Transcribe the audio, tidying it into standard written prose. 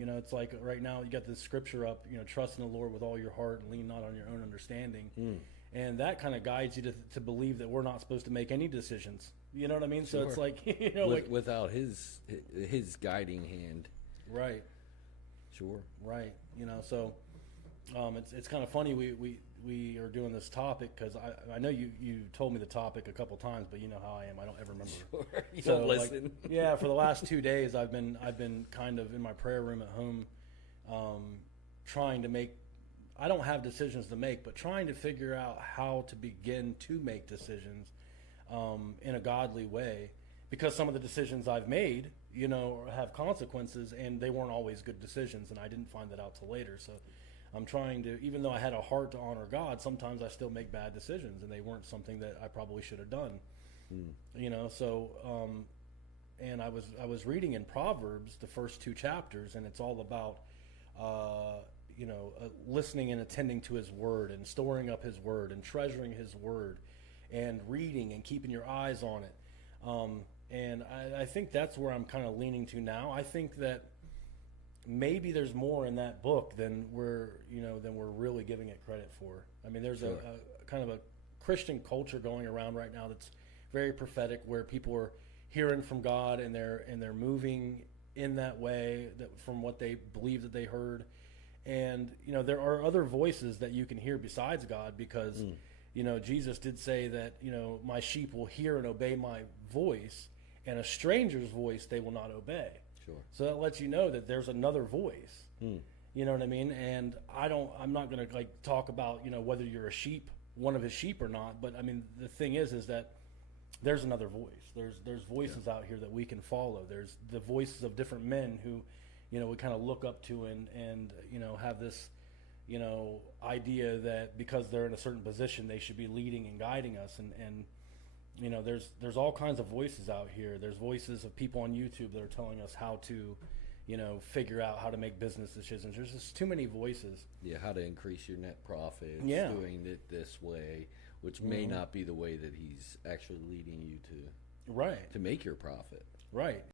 It's like right now you got this scripture up, trust in the Lord with all your heart and lean not on your own understanding. And that kind of guides you to believe that we're not supposed to make any decisions. You know what I mean? Sure. So it's like, without his guiding hand. Right. Sure. Right. So it's kind of funny we are doing this topic because I know you told me the topic a couple times, but you know how I am. I don't ever remember. Sure. You don't listen. Yeah, for the last 2 days I've been kind of in my prayer room at home, trying to make. I don't have decisions to make, but trying to figure out how to begin to make decisions in a godly way, because some of the decisions I've made, have consequences, and they weren't always good decisions, and I didn't find that out till later. So I'm trying to, even though I had a heart to honor God, sometimes I still make bad decisions, and they weren't something that I probably should have done. And I was reading in Proverbs the first 2 chapters, and it's all about listening and attending to his word and storing up his word and treasuring his word and reading and keeping your eyes on it. And I think that's where I'm kind of leaning to now. I think that maybe there's more in that book than we're really giving it credit for. I mean, there's a kind of a Christian culture going around right now that's very prophetic, where people are hearing from God and they're moving in that way, that from what they believe that they heard. And there are other voices that you can hear besides God, because Jesus did say that my sheep will hear and obey my voice, and a stranger's voice they will not obey. Sure. So that lets you know that there's another voice. You know what I mean? And I'm not going to talk about whether you're a sheep, one of his sheep or not. But I mean, the thing is that there's another voice. There's voices out here that we can follow. There's the voices of different men who we kind of look up to and have this idea that because they're in a certain position they should be leading and guiding us, and there's all kinds of voices out here. There's voices of people on YouTube that are telling us how to figure out how to make business decisions. There's just too many voices. Yeah, how to increase your net profits, Yeah. doing it this way, which may not be the way that he's actually leading you to Right. to make your profit. Right.